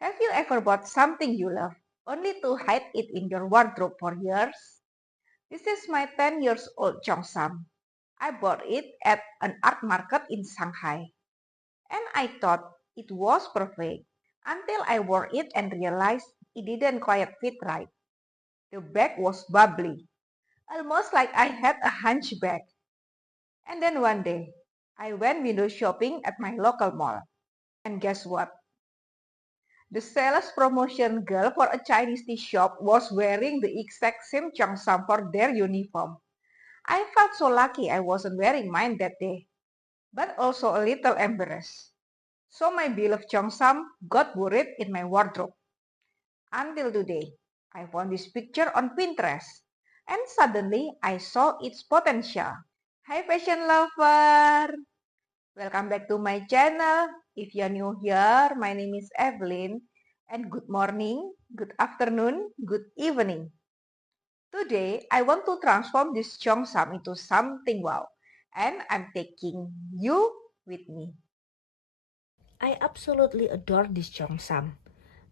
Have you ever bought something you love only to hide it in your wardrobe for years? This is my 10 years old Cheongsam. I bought it at an art market in Shanghai, and I thought it was perfect until I wore it and realized it didn't quite fit right. The bag was bubbly, almost like I had a hunchback. And then one day, I went window shopping at my local mall. And guess what? The sales promotion girl for a Chinese tea shop was wearing the exact same cheongsam for their uniform. I felt so lucky I wasn't wearing mine that day, but also a little embarrassed. So my beloved cheongsam got buried in my wardrobe. Until today, I found this picture on Pinterest, and suddenly I saw its potential. Hi fashion lover! Welcome back to my channel. If you're new here, my name is Evelyn, and good morning, good afternoon, good evening. Today, I want to transform this cheongsam into something wow, and I'm taking you with me. I absolutely adore this cheongsam.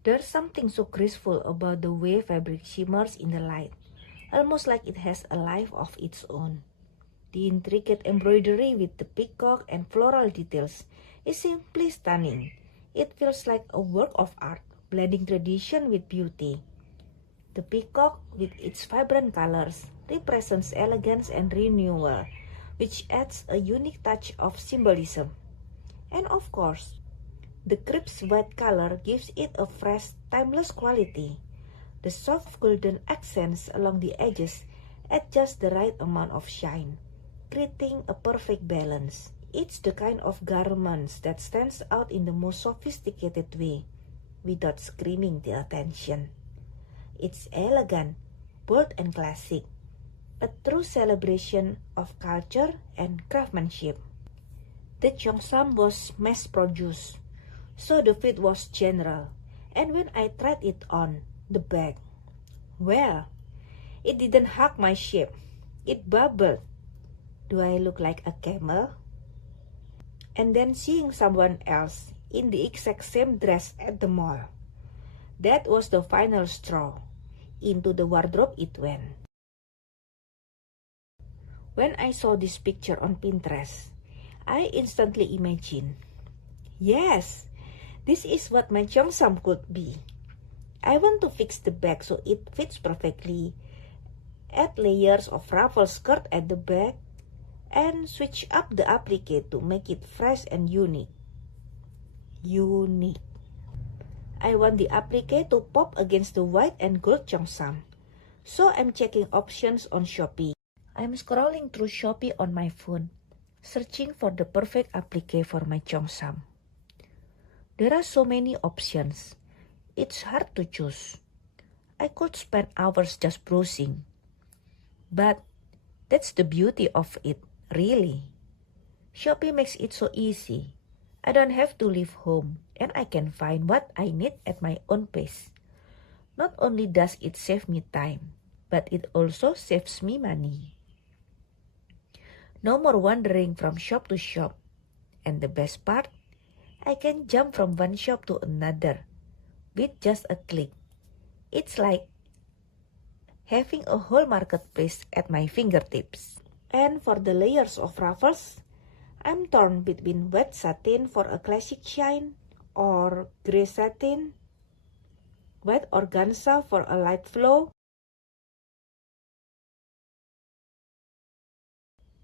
There's something so graceful about the way fabric shimmers in the light, almost like it has a life of its own. The intricate embroidery with the peacock and floral details is simply stunning. It feels like a work of art, blending tradition with beauty. The peacock, with its vibrant colors, represents elegance and renewal, which adds a unique touch of symbolism. And of course, the crisp white color gives it a fresh, timeless quality. The soft golden accents along the edges add just the right amount of shine, creating a perfect balance. It's the kind of garments that stands out in the most sophisticated way, without screaming the attention. It's elegant, bold and classic, a true celebration of culture and craftsmanship. The cheongsam was mass-produced, so the fit was general, and when I tried it on the back, well, it didn't hug my shape. It bubbled. Do I look like a camel? And then seeing someone else in the exact same dress at the mall. That was the final straw. Into the wardrobe it went. When I saw this picture on Pinterest, I instantly imagined, yes, this is what my cheongsam could be. I want to fix the back so it fits perfectly, add layers of ruffle skirt at the back, and switch up the applique to make it fresh and unique. Unique. I want the applique to pop against the white and gold cheongsam, so I'm checking options on Shopee. I'm scrolling through Shopee on my phone, searching for the perfect applique for my cheongsam. There are so many options. It's hard to choose. I could spend hours just browsing. But that's the beauty of it, really. Shopee makes it so easy. I don't have to leave home and I can find what I need at my own pace. Not only does it save me time, but it also saves me money. No more wandering from shop to shop. And the best part, I can jump from one shop to another with just a click. It's like having a whole marketplace at my fingertips. And for the layers of ruffles, I'm torn between white satin for a classic shine or gray satin, white organza for a light flow,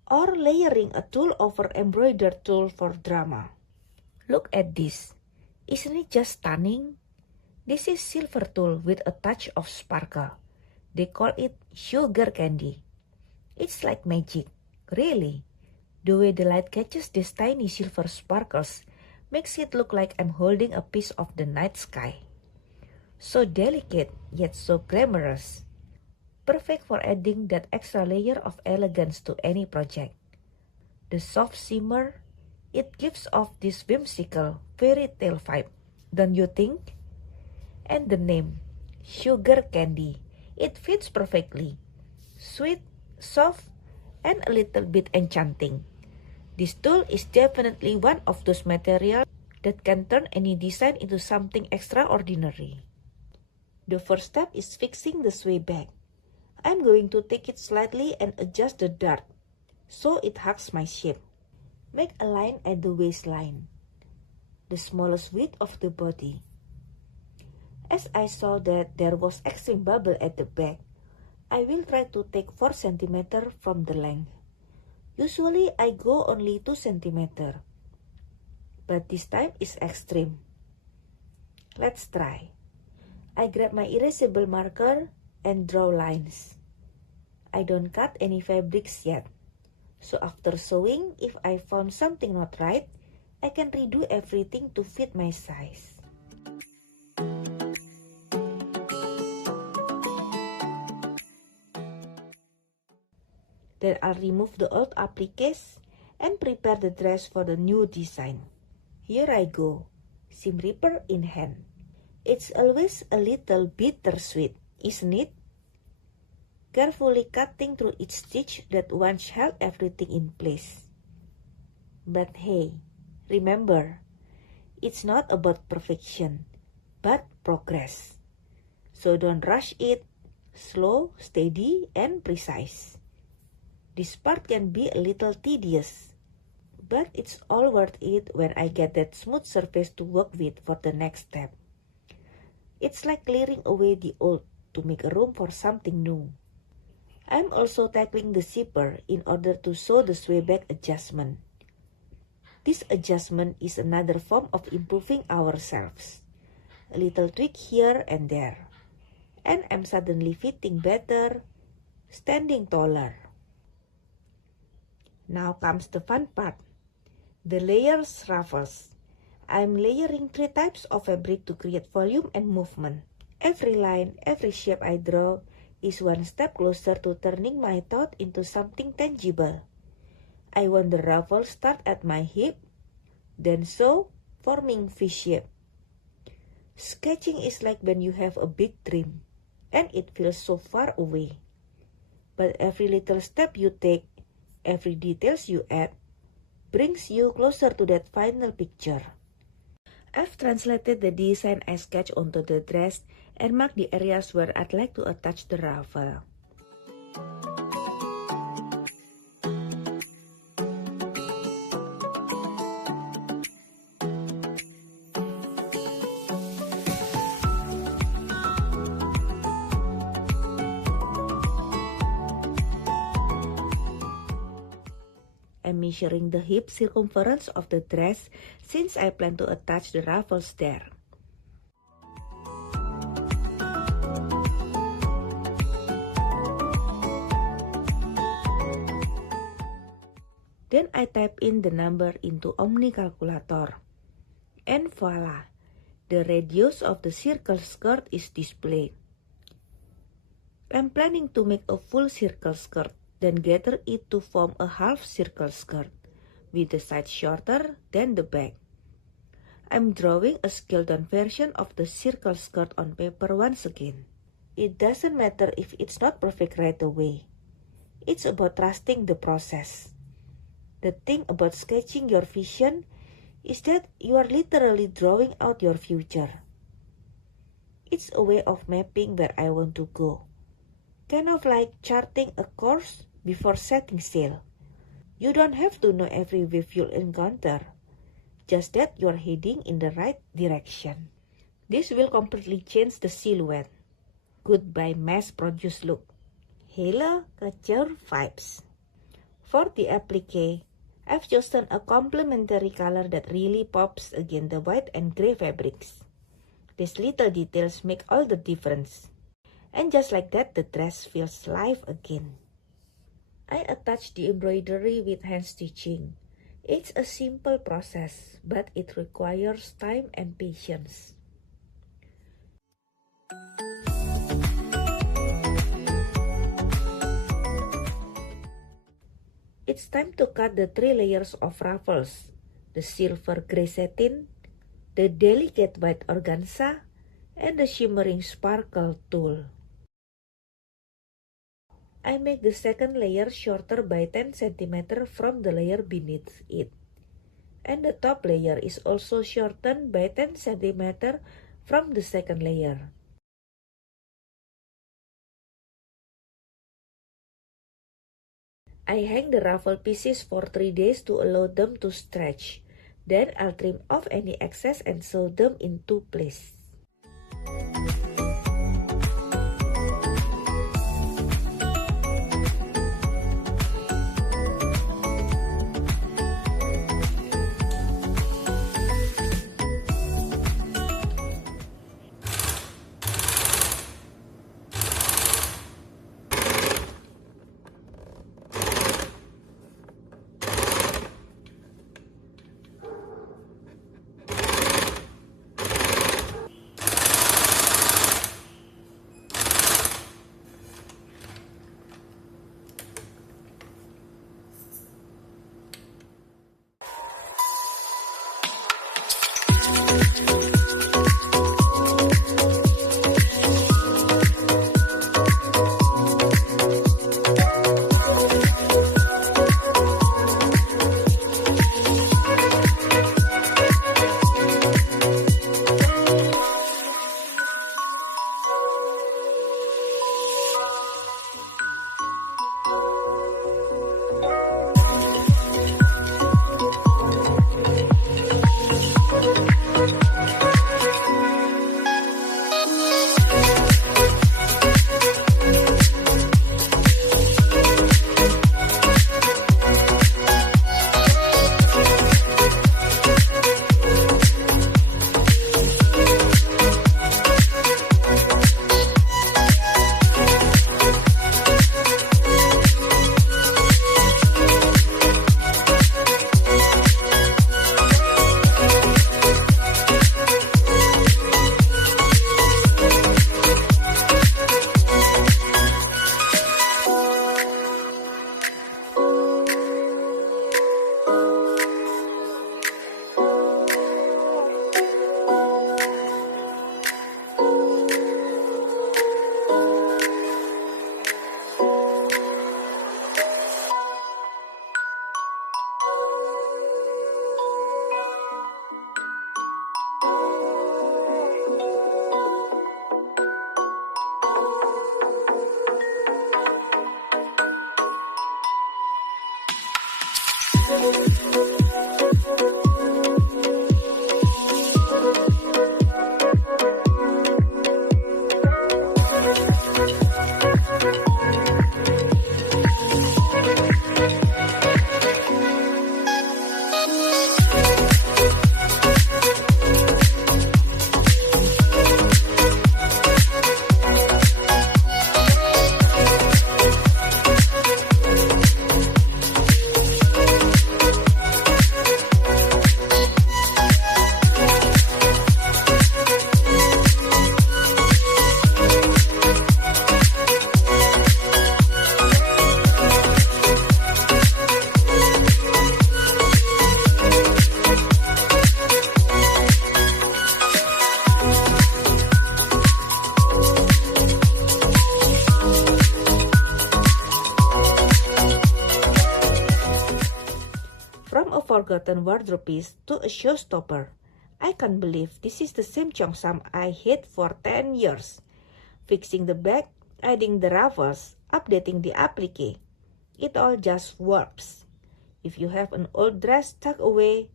or layering a tulle over embroidered tulle for drama. Look at this. Isn't it just stunning? This is silver tulle with a touch of sparkle. They call it sugar candy. It's like magic, really. The way the light catches these tiny silver sparkles makes it look like I'm holding a piece of the night sky. So delicate, yet so glamorous. Perfect for adding that extra layer of elegance to any project. The soft shimmer, it gives off this whimsical fairy tale vibe, don't you think? And the name, sugar candy, it fits perfectly. Sweet, soft, and a little bit enchanting. This tulle is definitely one of those materials that can turn any design into something extraordinary. The first step is fixing the sway bag. I'm going to take it slightly and adjust the dart so it hugs my shape. Make a line at the waistline, the smallest width of the body. As I saw that there was extreme bubble at the back, I will try to take 4 cm from the length. Usually I go only 2 cm, but this time is extreme. Let's try. I grab my erasable marker and draw lines. I don't cut any fabrics yet, so after sewing, if I found something not right, I can redo everything to fit my size. Then I'll remove the old appliques and prepare the dress for the new design. Here I go, seam ripper in hand. It's always a little bittersweet, isn't it? Carefully cutting through each stitch that once held everything in place. But hey, remember, it's not about perfection, but progress. So don't rush it, slow, steady, and precise. This part can be a little tedious, but it's all worth it when I get that smooth surface to work with for the next step. It's like clearing away the old to make room for something new. I'm also tackling the zipper in order to sew the sway back adjustment. This adjustment is another form of improving ourselves. A little tweak here and there, and I'm suddenly fitting better, standing taller. Now comes the fun part, the layers ruffles. I'm layering 3 types of fabric to create volume and movement. Every line, every shape I draw is one step closer to turning my thought into something tangible. I want the ruffles start at my hip, then sew, forming V shape. Sketching is like when you have a big dream, and it feels so far away. But every little step you take, every details you add, brings you closer to that final picture. I've translated the design I sketched onto the dress and marked the areas where I'd like to attach the ruffle. I'm measuring the hip circumference of the dress since I plan to attach the ruffles there. Then I type in the number into Omni calculator. And voila, the radius of the circle skirt is displayed. I'm planning to make a full circle skirt, then gather it to form a half circle skirt, with the side shorter than the back. I'm drawing a scaled down version of the circle skirt on paper once again. It doesn't matter if it's not perfect right away. It's about trusting the process. The thing about sketching your vision is that you are literally drawing out your future. It's a way of mapping where I want to go. Kind of like charting a course before setting sail. You don't have to know every wave you'll encounter, just that you're heading in the right direction. This will completely change the silhouette. Goodbye mass-produced look. Hello couture vibes. For the applique, I've chosen a complementary color that really pops against the white and gray fabrics. These little details make all the difference. And just like that, the dress feels live again. I attach the embroidery with hand stitching. It's a simple process, but it requires time and patience. It's time to cut the 3 layers of ruffles, the silver gray satin, the delicate white organza, and the shimmering sparkle tulle. I make the second layer shorter by 10 cm from the layer beneath it. and the top layer is also shortened by 10 cm from the second layer. I hang the ruffle pieces for 3 days to allow them to stretch. Then I'll trim off any excess and sew them into place. From a forgotten wardrobe piece to a showstopper, I can't believe this is the same Cheongsam I hid for 10 years. Fixing the back, adding the ruffles, updating the applique. It all just works. If you have an old dress tucked away,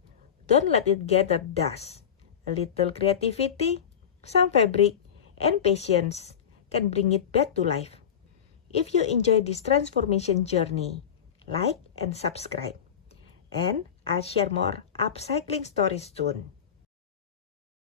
don't let it gather dust. A little creativity, some fabric, and patience can bring it back to life. If you enjoy this transformation journey, like and subscribe. And I'll share more upcycling stories soon.